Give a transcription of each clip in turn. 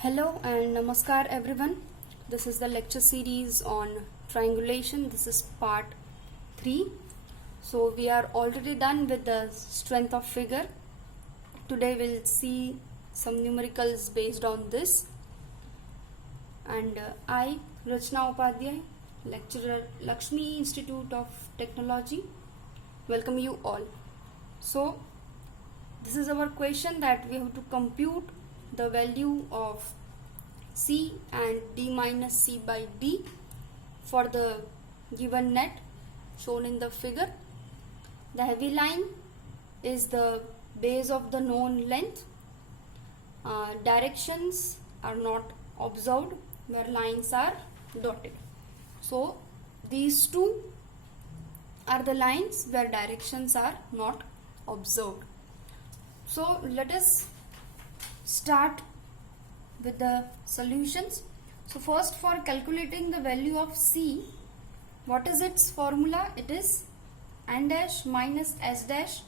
Hello and namaskar everyone. This is the lecture series on triangulation. This is part 3. So we are already done with the strength of figure. Today we'll see some numericals based on this. And I, Rachna Upadhyay, lecturer, Lakshmi Institute of Technology, welcome you all. So this is our question that we have to compute the value of C and D minus C by D for the given net shown in the figure. The heavy line is the base of the known length. Directions are not observed where lines are dotted. So these two are the lines where directions are not observed. So let us start with the solutions. So first, for calculating the value of C, what is its formula? It is n dash minus s dash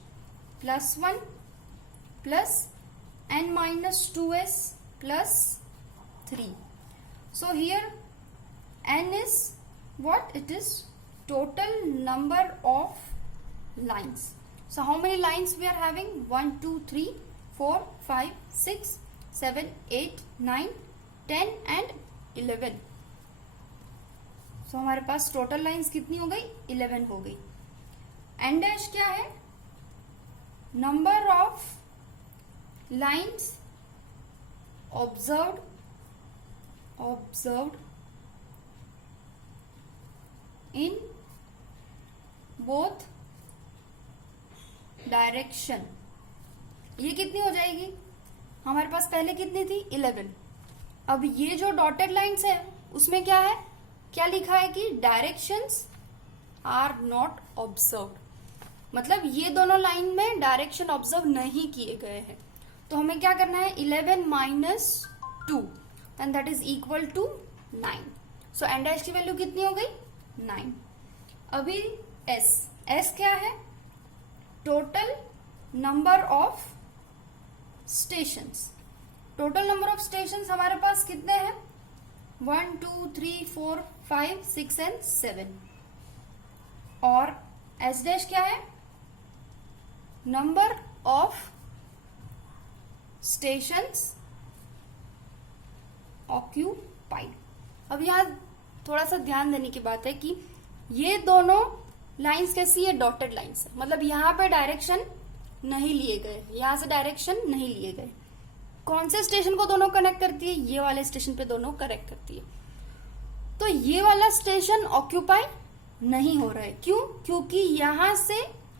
plus 1 plus n minus 2s plus 3. So here n is what? It is total number of lines. So how many lines we are having? 1, 2, 3, 4, 5, 6, 7, 8, 9, 10 and 11. So हमारे पास total lines कितनी हो गई? 11 हो गई. N dash क्या है? Number of lines observed in both direction. ये कितनी हो जाएगी? हमारे पास पहले कितनी थी? 11. अब ये जो डॉटेड लाइंस है उसमें क्या है? क्या लिखा है कि डायरेक्शंस आर नॉट ऑब्जर्व्ड. मतलब ये दोनों लाइन में डायरेक्शन ऑब्जर्व नहीं किए गए हैं. तो हमें क्या करना है? 11 minus 2 and that is equal to 9. So N dash की वैल्यू कितनी हो गई? 9. अभी एस क्या है? Total number of stations. Total number of stations हमारे पास कितने हैं? 1, 2, 3, 4, 5, 6 एंड 7. और एस डैश क्या है? Number of stations occupied. अब यहां थोड़ा सा ध्यान देने की बात है कि ये दोनों लाइंस कैसी है? डॉटेड लाइंस है. मतलब यहां पे डायरेक्शन नहीं लिए गए, यहां से डायरेक्शन नहीं लिए गए. कौन से स्टेशन को दोनों कनेक्ट करती है? ये वाले स्टेशन पे दोनों कनेक्ट करती है. तो ये वाला स्टेशन ऑक्यूपाई नहीं हो रहा है. क्यों? क्योंकि यहां से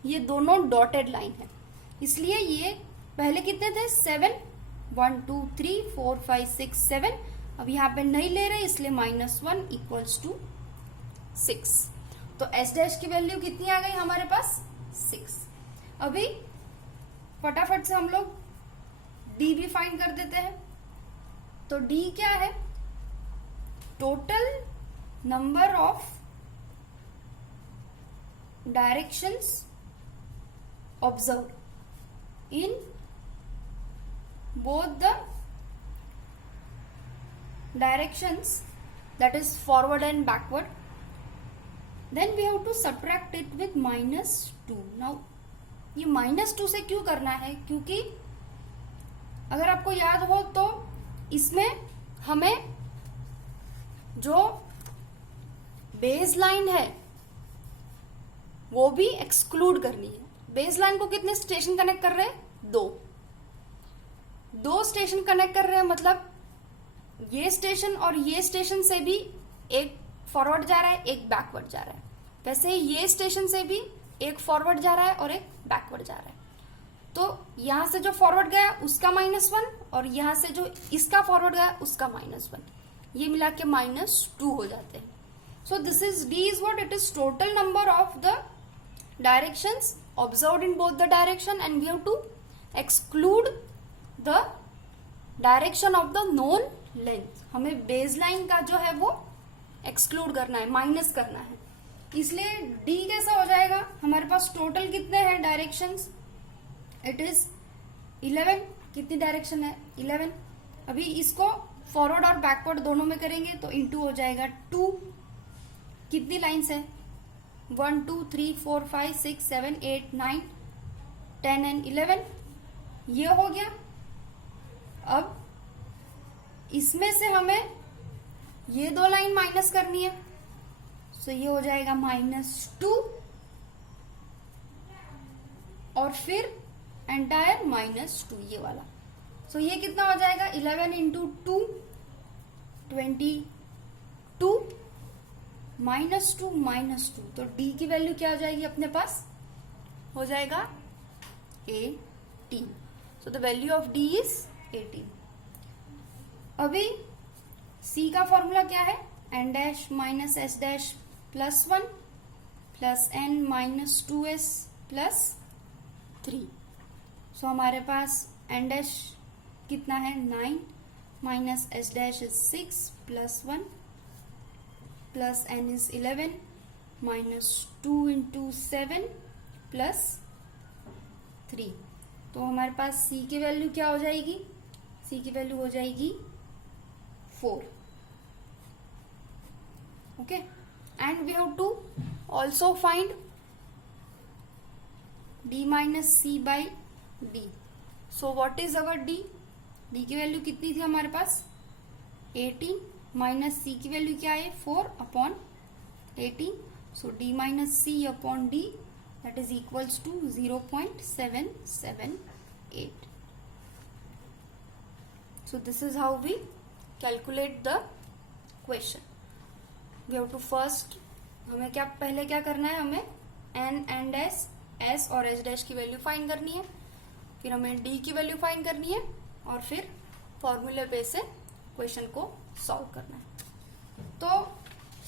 ये दोनों डॉटेड लाइन है. इसलिए ये पहले कितने थे? 7. 1, 2, 3, 4, 5, 6, 7. अब यहां पे नहीं ले रहे इसलिए -1 इक्वल्स टू 6. तो एस डैश की वैल्यू कितनी आ गई हमारे पास? 6. अभी फटाफट से हम लोग डी भी फाइंड कर देते हैं. तो डी क्या है? Total number of directions observed in both the directions, that is forward and backward. Then we have to subtract it with -2. Now ये -2 से क्यों करना है? क्योंकि अगर आपको याद हो तो इसमें हमें जो बेस लाइन है वो भी एक्सक्लूड करनी है. बेस लाइन को कितने स्टेशन कनेक्ट कर रहे हैं? 2 स्टेशन कनेक्ट कर रहे हैं. मतलब ये स्टेशन और ये स्टेशन से भी एक फॉरवर्ड जा रहा है, एक बैकवर्ड जा रहा है. वैसे ही ये स्टेशन से भी एक फॉरवर्ड जा रहा है और एक बैकवर्ड जा रहा है. तो यहां से जो फॉरवर्ड गया उसका -1 और यहां से जो इसका फॉरवर्ड गया उसका -1. ये मिला के -2 हो जाते हैं. So this is D is what? It is total number of the directions observed in both the direction and we have to exclude the direction of the known length. हमें बेस लाइन का जो है वो exclude करना है, minus करना है. इसलिए डी कैसा हो जाएगा? हमारे पास टोटल कितने हैं डायरेक्शंस? It is 11. कितनी डायरेक्शन है? 11. अभी इसको फॉरवर्ड और बैकवर्ड दोनों में करेंगे तो इंटू हो जाएगा 2। कितनी लाइन्स है? 1 2 3 4 5 6 7 8 9 10 एंड 11। ये हो गया। अब इसमें से हमें ये 2 लाइन माइनस करनी है, सो ये हो जाएगा -2 और फिर एंटायर -2 ये वाला। सो ये कितना हो जाएगा? 11 इंटू 2 22 -2 -2, तो d की वैल्यू क्या हो जाएगी अपने पास? हो जाएगा 18। So the value of d is 18। अभी c का फॉर्मूला क्या है? n dash minus s dash plus 1 plus n minus 2s plus 3। सो हमारे पास n डैश कितना है? 9 minus s dash is 6 plus 1 plus n is 11 minus 2 into 7 plus 3। तो हमारे पास c की वैल्यू क्या हो जाएगी? c की वैल्यू हो जाएगी 4। Okay, and we have to also find d minus C by D. So what is our d? d की वैल्यू कितनी थी हमारे पास? 18 माइनस c की वैल्यू क्या है? 4 upon 18। So d minus C upon D that is equals to 0.778. So this is how we calculate the question. We have to first, हमें क्या पहले क्या करना है? हमें n and s और s डैश की वैल्यू फाइंड करनी है, फिर हमें d की वैल्यू फाइंड करनी है और फिर फॉर्मूले पे से क्वेश्चन को सॉल्व करना है। तो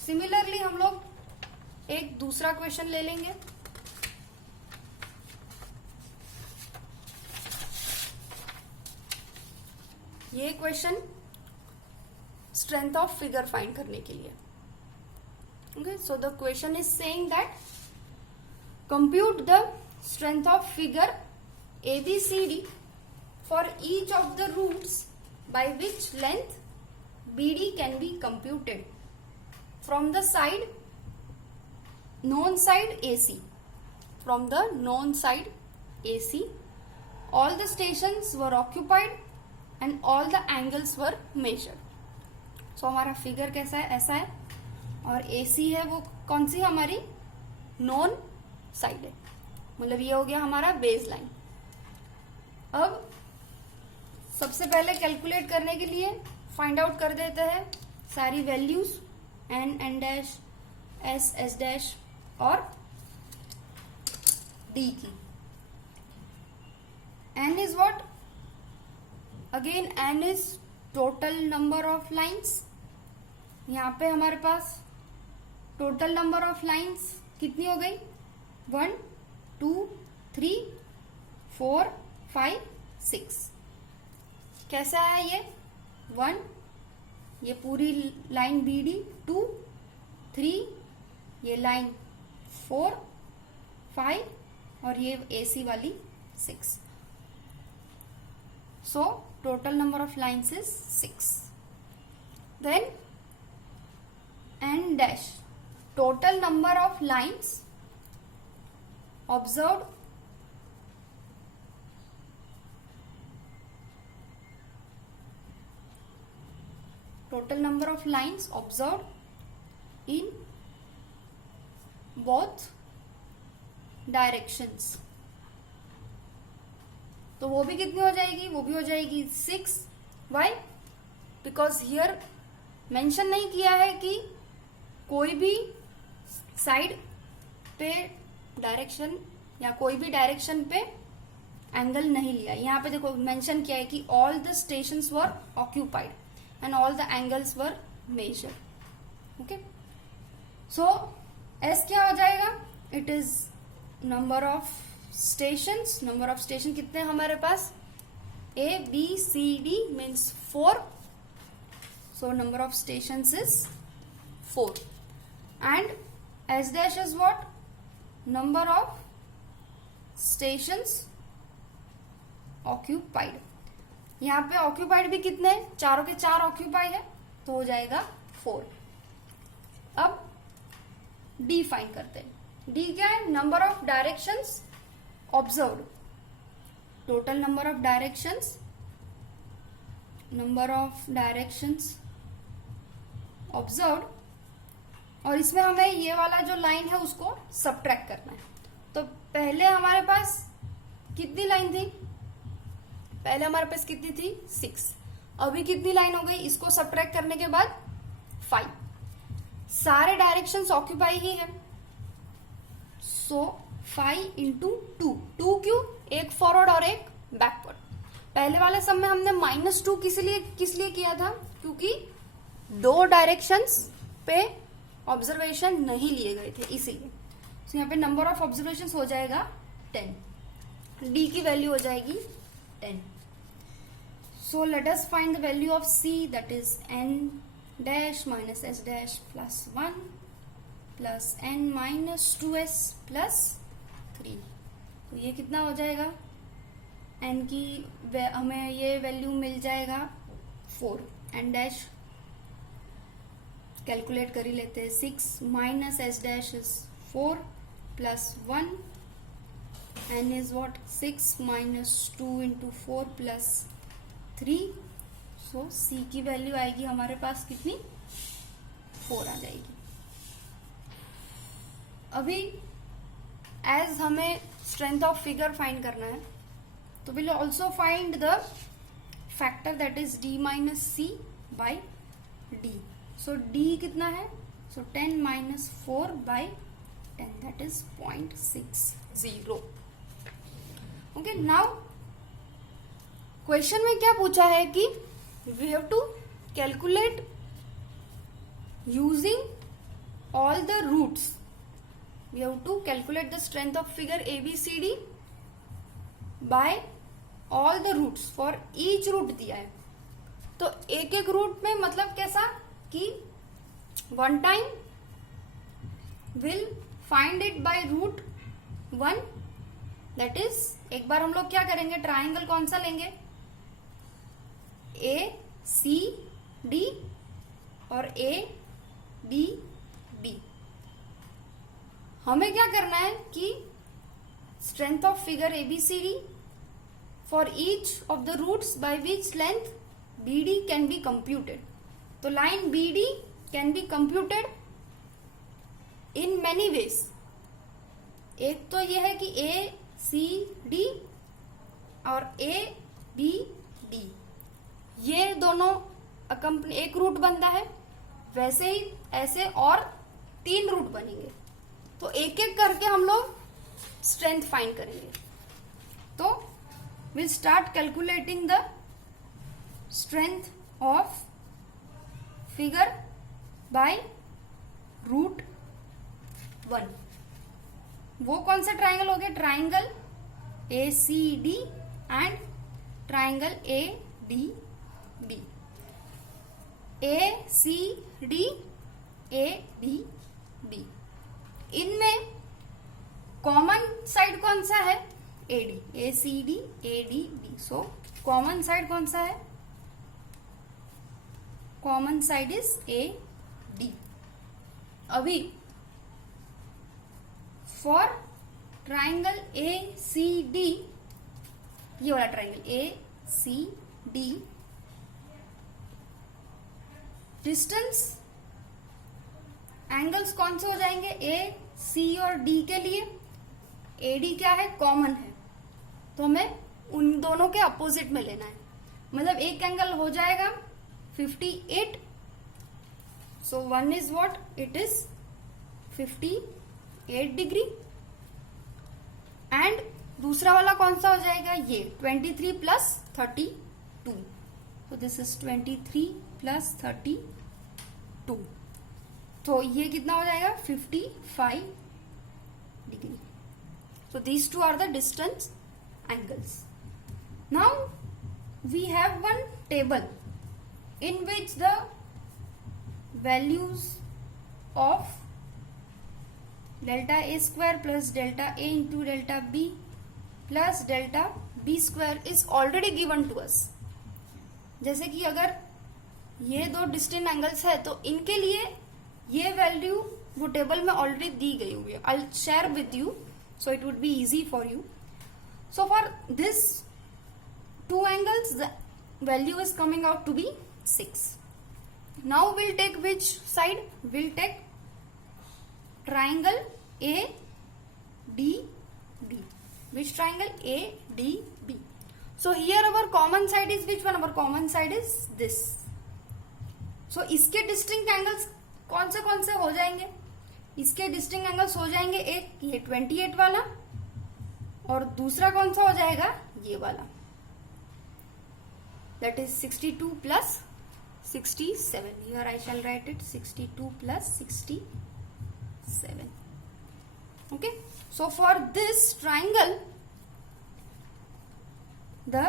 सिमिलरली हम लोग एक दूसरा क्वेश्चन ले लेंगे। ये question strength of figure find करने के लिए। Okay, so the question is saying that compute the strength of figure ABCD for each of the roots by which length BD can be computed from the side known side AC. From the known side AC, all the stations were occupied and all the angles were measured. So हमारा figure कैसा है? ऐसा है, और AC है वो कौन सी? हमारी नॉन साइड है, मतलब ये हो गया हमारा बेस लाइन। अब सबसे पहले कैलकुलेट करने के लिए फाइंड आउट कर देते हैं सारी values, n dash, s dash और d की। n is what? Again n is total number of lines। यहाँ पे हमारे पास टोटल नंबर ऑफ लाइन्स कितनी हो गई? 1 2 3 4 5 6। कैसा है ये? 1, ये पूरी लाइन BD, 2 3, ये लाइन 4 5 और ये AC वाली 6। So total number of lines is 6. Then n dash, total number of lines observed in both directions। तो वो भी कितनी हो जाएगी? वो भी हो जाएगी 6। वाई? बिकॉज हियर मेंशन नहीं किया है कि कोई भी साइड पे डायरेक्शन या कोई भी डायरेक्शन पे एंगल नहीं लिया। यहाँ पे देखो मेंशन किया है कि all the stations were occupied and all the angles were measure. Okay, so S क्या हो जाएगा? It is number of stations. Number of station कितने हमारे पास? ABCD means 4। So number of stations is 4 and S dash is what? Number of stations occupied। यहाँ पे occupied भी कितने हैं, चारों के चार ऑक्यूपाई है, तो हो जाएगा 4। अब डी फाइंड करते हैं। डी क्या है, number of directions observed, total number of directions observed, और इसमें हमें ये वाला जो लाइन है उसको सबट्रैक्ट करना है। तो पहले हमारे पास कितनी लाइन थी, पहले हमारे पास कितनी थी 6, अभी कितनी लाइन हो गई, इसको सबट्रैक्ट करने के बाद 5। सारे डायरेक्शंस ऑक्यूपाई ही है, सो 5 इंटू 2, 2 क्यों, एक फॉरवर्ड और एक बैकवर्ड। पहले वाले सम में हमने -2 किस लिए किया था, क्योंकि 2 डायरेक्शंस पे ऑब्जर्वेशन नहीं लिए गए थे, इसीलिए। तो यहाँ पे नंबर ऑफ ऑब्जर्वेशन हो जाएगा 10, डी की वैल्यू हो जाएगी 10। So let us find the value of C, that is n dash minus s dash plus 1 plus n minus 2s plus 3। तो ये कितना हो जाएगा, n की हमें ये वैल्यू मिल जाएगा 4, n डैश कैलकुलेट कर ही लेते हैं, 6 minus s dash is 4 plus 1, n is what 6 minus 2 into 4 plus 3। So c की वैल्यू आएगी हमारे पास कितनी, 4 आ जाएगी। अभी एज हमें स्ट्रेंथ ऑफ फिगर फाइंड करना है, तो will also find the factor that is d minus C by D. So d कितना है, so 10 minus 4 by 10, that is 0.60। Okay, now question में क्या पूछा है कि we have to calculate using all the roots, we have to calculate the strength of figure ABCD by all the roots for each root दिया है। तो एक एक रूट में मतलब कैसा कि one time will find it by root 1, that is एक बार हम लोग क्या करेंगे, ट्राइंगल कौन सा लेंगे, ACD और ABD। हमें क्या करना है कि strength of figure ABCD for each of the roots by which length BD can be computed. तो line BD can be computed in many ways. एक तो यह है कि ACD और ABD ये दोनों एक रूट बनता है, वैसे ही ऐसे और 3 रूट बनेंगे। तो एक एक करके हम लोग स्ट्रेंथ फाइंड करेंगे। तो will start calculating the strength of figure by root 1। वो कौन सा ट्राइंगल हो गया, triangle ACD and triangle ADB। ACD ADB, इनमें कॉमन साइड कौन सा है, AD, ACD ADB। सो कॉमन साइड कौन सा है, कॉमन साइड इज AD। अभी फॉर ट्राइंगल ACD, ये वाला ट्राइंगल ACD, डिस्टेंस एंगल्स कौन से हो जाएंगे, AC और D के लिए AD क्या है, कॉमन है, तो हमें उन दोनों के अपोजिट में लेना है। मतलब एक एंगल हो जाएगा 58, सो 1 is what, it is 58 degree, and दूसरा वाला कौन सा हो जाएगा, ये 23 प्लस 32, तो दिस इज 23 प्लस 32, तो ये कितना हो जाएगा 55 degree. So these two are the distance angles. Now we have one table in which the values of delta A square plus delta A into delta B plus delta B square is already given to us. जैसे कि अगर ये दो distinct angles है तो इनके लिए ये वैल्यू वो टेबल में ऑलरेडी दी गई हुई है. I share with you so it would be easy for you. So for this two angles the value is coming out to be 6. Now we'll take which side? We'll take triangle ADB. Which triangle? ADB. So here our common side is which one? Our common side is this. So इसके distinct angles कौन से हो जाएंगे? इसके distinct angles हो जाएंगे एक ये 28 वाला और दूसरा कौन सा हो जाएगा? ये वाला. That is 62 plus 67. Here I shall write it 62 plus 67. Okay. So for this triangle, the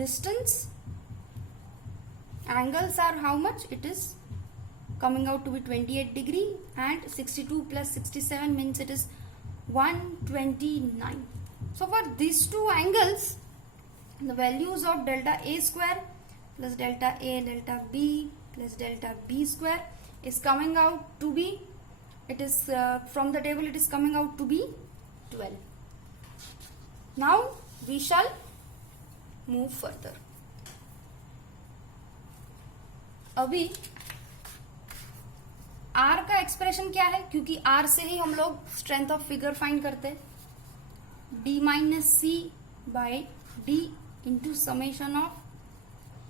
distance angles are how much? It is coming out to be 28 degree and 62 plus 67 means it is 129. So for these two angles, the values of delta A square plus delta A delta B plus delta B square is coming out to be, it is from the table it is coming out to be 12. Now we shall move further. अभी R का expression क्या है? क्योंकि R से ही हम लोग strength of figure find करते हैं. D minus C by D into summation of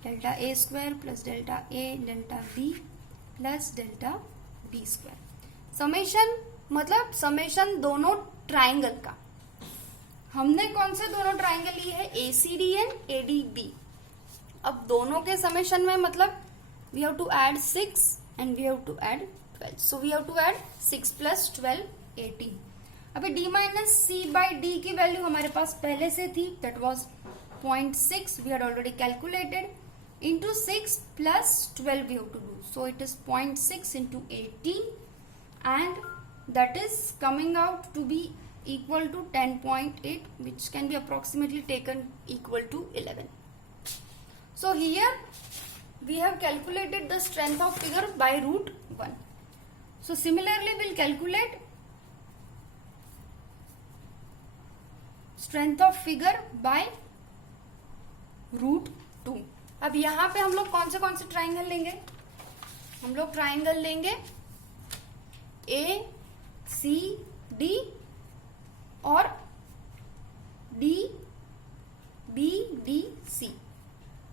delta A square plus delta A delta B plus delta B square. Summation मतलब समेशन दोनों ट्राइंगल का. हमने कौन से दोनों ट्राइंगल लिए है? ACD and ADB. अब दोनों के समेशन में मतलब we have to add 6 and we have to add 12. So we have to add 6 plus 12 18. अभी D minus C by D की वैल्यू हमारे पास पहले से थी. That was 0.6 we had already calculated into 6 plus 12 we have to do. So it is 0.6 into 18 and that is coming out to be equal to 10.8 which can be approximately taken equal to 11. So here we have calculated the strength of figure by root 1. So similarly we'll calculate strength of figure by root 2. अब यहां पे हम लोग कौन से triangle लेंगे? हम लोग ट्राइंगल लेंगे ए सी डी और डी बी डी सी.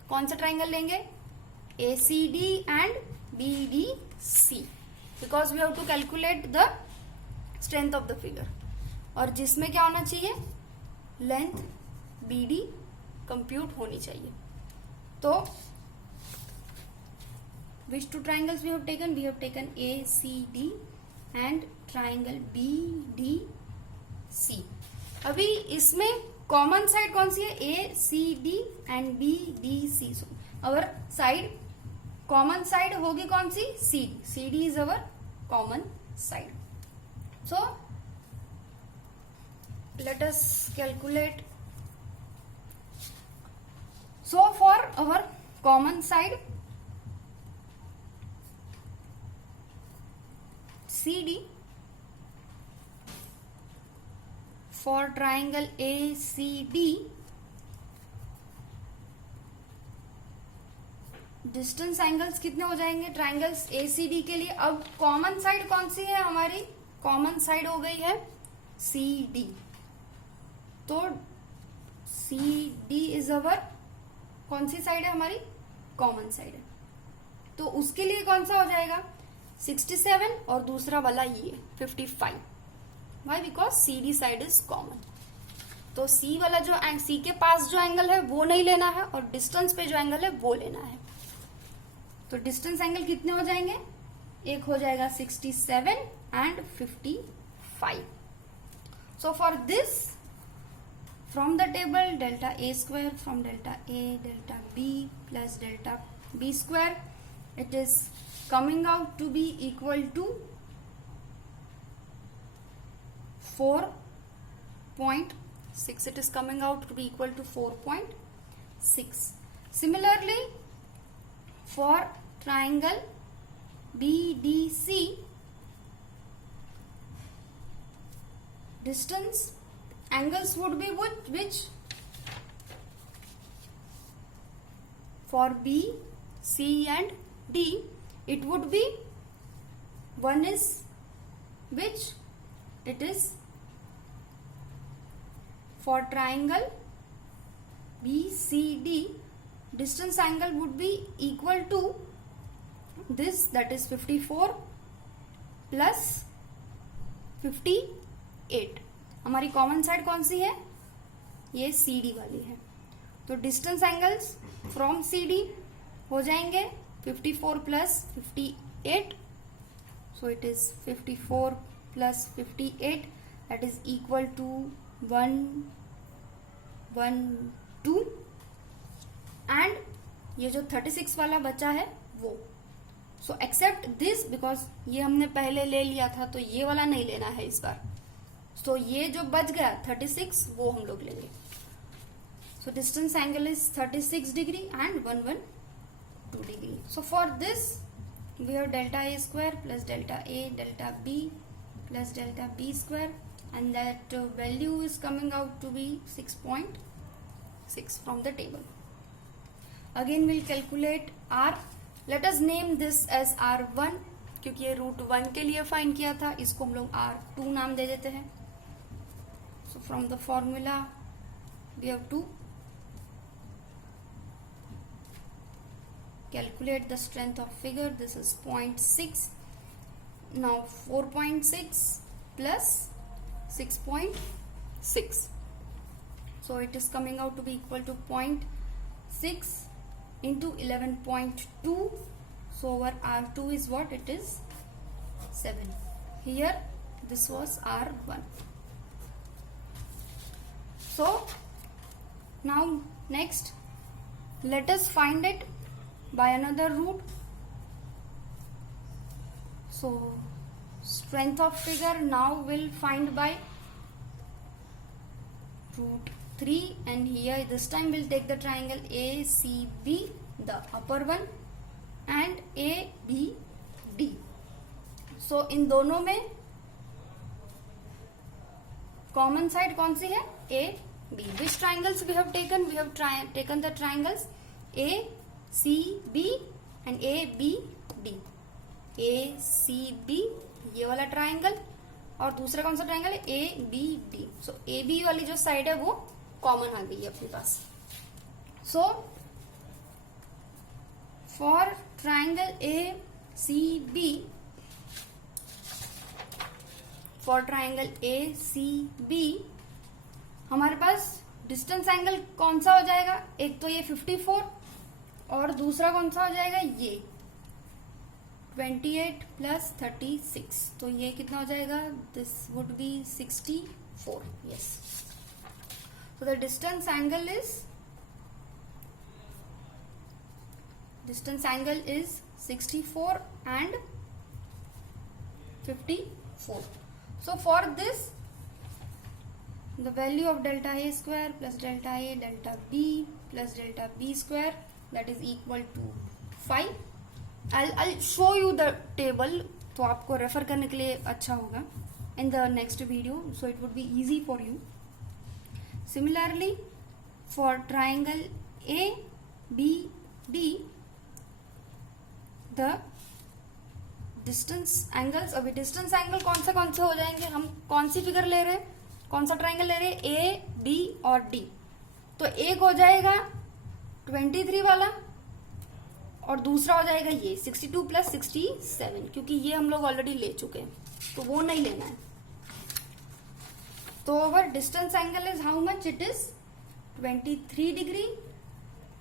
कौन सा ट्राइंगल लेंगे? A C D and B D C because we have to calculate the strength of the figure. और जिसमें क्या होना चाहिए? लेंथ बी डी कंप्यूट होनी चाहिए. तो which two triangles we have taken? We have taken ACD and triangle BDC. अभी इसमें कॉमन साइड कौन सी है? ACD and BDC. So our side common side होगी कौन सी? CD. CD is our common side. So let us calculate. So for our common side CD for triangle ACD distance angles कितने हो जाएंगे triangles ACD के लिए? अब common side कौन सी है हमारी? कॉमन साइड हो गई है CD. तो CD इज अवर कौन सी साइड है हमारी? कॉमन साइड है. तो उसके लिए कौन सा हो जाएगा? 67 और दूसरा वाला ये 55. Why? Because CD side is common. तो C वाला जो C के पास जो एंगल है वो नहीं लेना है और डिस्टेंस पे जो एंगल है वो लेना है. तो डिस्टेंस एंगल कितने हो जाएंगे? एक हो जाएगा 67 and 55. So for this from the table delta A square from delta A delta B plus delta B square, it is coming out to be equal to 4.6. It is coming out to be equal to 4.6. Similarly, for triangle BDC, distance angles would be which? For B, C and D, it would be, one is which? It is for triangle BCD, distance angle would be equal to this, that is 54 plus 58. हमारी common side कौन सी है? ये CD वाली है. तो distance angles from CD हो जाएंगे 54 plus 58. So it is 54 plus 58, that is equal to 112. And ये जो 36 वाला बचा है वो, सो एक्सेप्ट दिस, बिकॉज ये हमने पहले ले लिया था, तो ये वाला नहीं लेना है इस बार. सो ये जो बच गया 36, वो हम लोग लेंगे. So distance angle is 36 degree and 112 degree. So for this we have delta A square plus delta A delta B plus delta B square, and that value is coming out to be 6.6 from the table. Again we'll calculate R. Let us name this as R1 क्योंकि ये √1 के लिए find किया था, इसको हम लोग R2 नाम दे देते हैं. So from the formula we have to calculate the strength of figure. This is 0.6. Now 4.6 plus 6.6, so it is coming out to be equal to 0.6 into 11.2. so our R2 is what? It is 7. Here this was R1. So now next let us find it by another route. So strength of figure now will find by √3, and here this time we'll take the triangle ACB, the upper one, and ABD. So in दोनों में common side कौन सी है? AB. Which triangles we have taken? We have taken the triangles ACB and ABD. ACB ये वाला triangle, और दूसरा कौन सा ट्राइंगल है? ABD. सो AB वाली जो साइड है वो कॉमन आ गई है अपने पास. So for triangle ACB, for triangle ACB हमारे पास डिस्टेंस एंगल कौन सा हो जाएगा? एक तो ये 54 और दूसरा कौन सा हो जाएगा? ये 28 प्लस 36. तो ये कितना हो जाएगा? This would be 64. Yes. So the distance angle is 64 and 54. So for this, the value of delta A square plus delta A delta B plus delta B square, that is equal to 5. I'll show you the table, तो आपको refer करने के लिए अच्छा होगा in the next video, so it would be easy for you. Similarly, for triangle ABD, the distance angles, अभी distance angle कौन से हो जाएंगे? हम कौन सी फिगर ले रहे हैं, कौन सा ट्राइंगल ले रहे हैं? A, B और D. तो एक हो जाएगा 23 वाला और दूसरा हो जाएगा ये 62 प्लस 67, क्योंकि ये हम लोग ऑलरेडी ले चुके हैं, तो वो नहीं लेना है. तो our distance angle is how much? It is 23 degree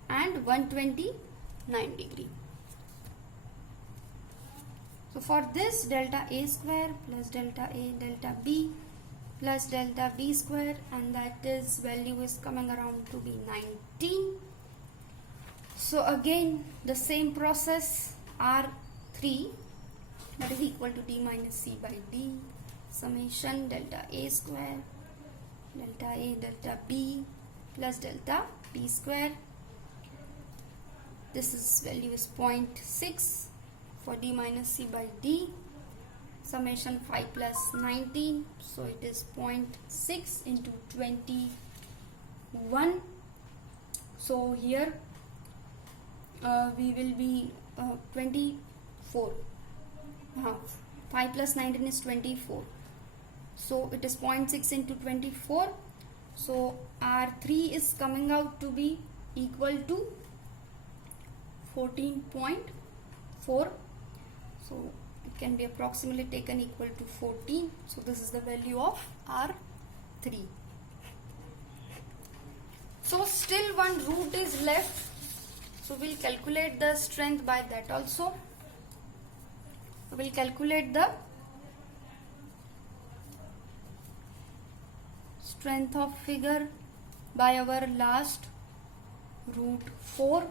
and 129 degree. So for this, delta A square plus delta A delta B plus delta B square, and that is value is coming around to be 19. So again the same process, R3, that is equal to D minus C by D summation delta A square delta A delta B plus delta B square, this is value is 0.6 for d minus c by d, summation 5 plus 19, so it is 0.6 into 21. So here we will be 24. 5 plus 19 is 24. So it is 0.6 into 24. So R3 is coming out to be equal to 14.4. So it can be approximately taken equal to 14. So this is the value of R3. So still one root is left. So we'll calculate the strength by that also. We'll calculate the strength of figure by our last √4.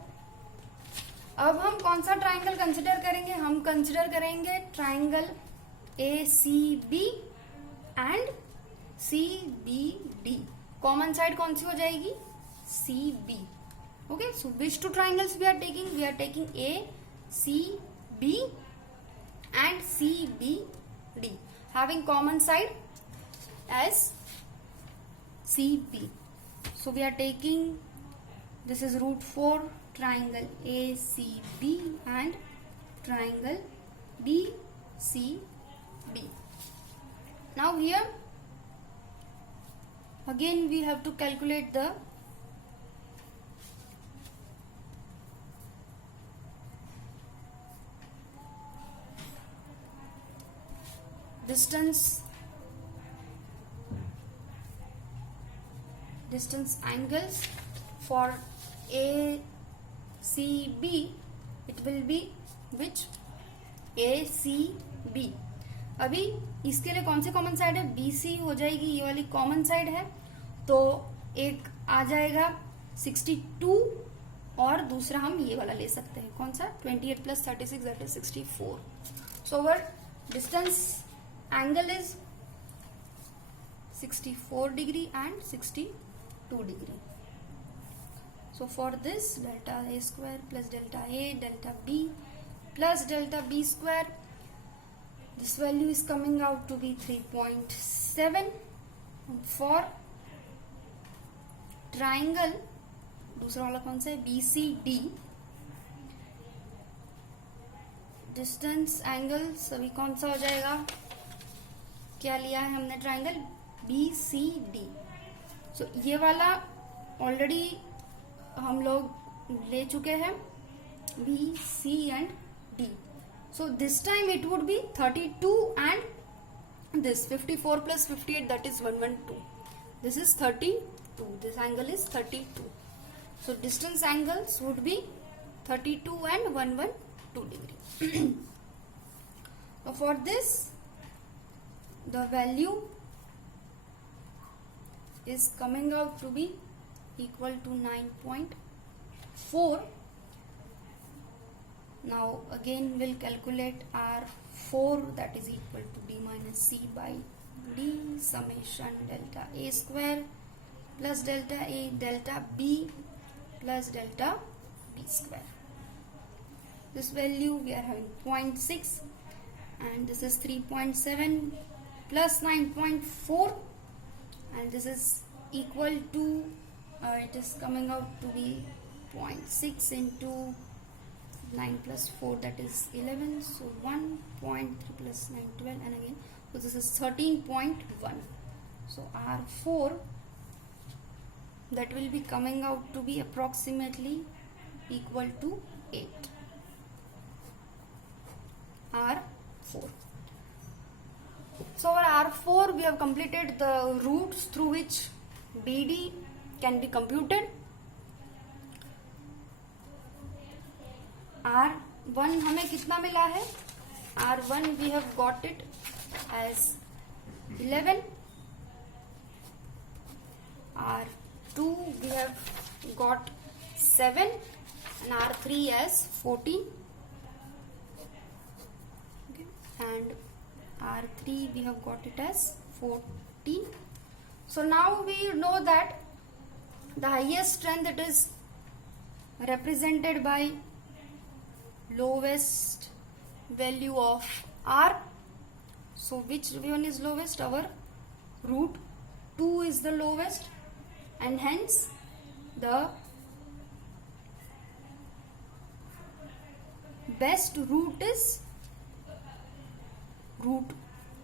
अब हम कौन सा triangle consider करेंगे? हम consider करेंगे triangle ACB and CBD. Common side कौन सी हो जाएगी? CB. Okay, so which two triangles we are taking? We are taking ACB and CBD, having common side as CB. So we are taking, this is √4, triangle ACB and triangle BCD. Now here again we have to calculate the distance angles for ACB. It will be which? ACB. अभी इसके लिए कौन सी common side है? BC हो जाएगी, ये वाली common side है, तो एक आ जाएगा 62 और दूसरा हम ये वाला ले सकते हैं. कौन सा? 28 plus 36 that is 64. So our distance angle is 64 degree and 62 degree. So for this, delta A square plus delta A, delta B plus delta B square, this value is coming out to be 3.7. For triangle, दूसरा वाला कौन सा है? BCD, distance angle सभी कौन सा हो जाएगा? क्या लिया है हमने? Triangle BCD. सो ये वाला ऑलरेडी हम लोग ले चुके हैं, BC and D. So this time it would be 32 and this 54 plus 58, that is 112. This is 32. This angle is 32. So distance angles would be 32 and 112 degree. So for this, the value is coming out to be equal to 9.4. Now again we'll calculate R4, that is equal to D minus C by D, summation delta A square plus delta A, delta B plus delta B square. This value we are having 0.6 and this is 3.7 plus 9.4, and this is equal to it is coming out to be 0.6 into 9 plus 4, that is 11. So 1.3 plus 9, 12, and again, so this is 13.1. So R4, that will be coming out to be approximately equal to 8. R4. So our R4, we have completed the routes through which BD can be computed. R1 हमें कितना मिला है? R1 we have got it as 11. R2 we have got 7 and R3 as 14. Okay. And R3 we have got it as 14. So now we know that the highest strength, it is represented by lowest value of r. So which one is lowest? Our root 2 is the lowest, and hence the best root is root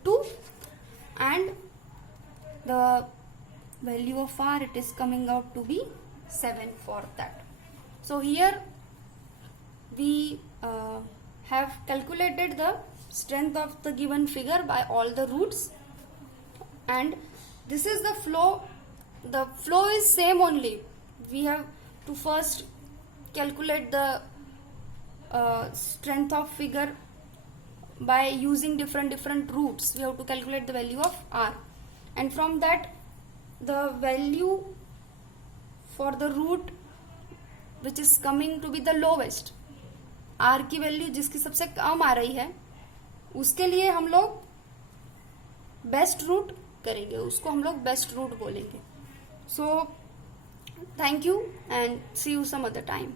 2, and the value of r, it is coming out to be 7 for that. So here we have calculated the strength of the given figure by all the roots, and this is the flow. The flow is same only. We have to first calculate the strength of figure by using different roots. We have to calculate the value of r, and from that the value for the root which is coming to be the lowest, r की value जिसकी सबसे कम आ रही है, उसके लिए हम लोग best root करेंगे, उसको हम लोग बेस्ट रूट बोलेंगे. So thank you and see you some other time.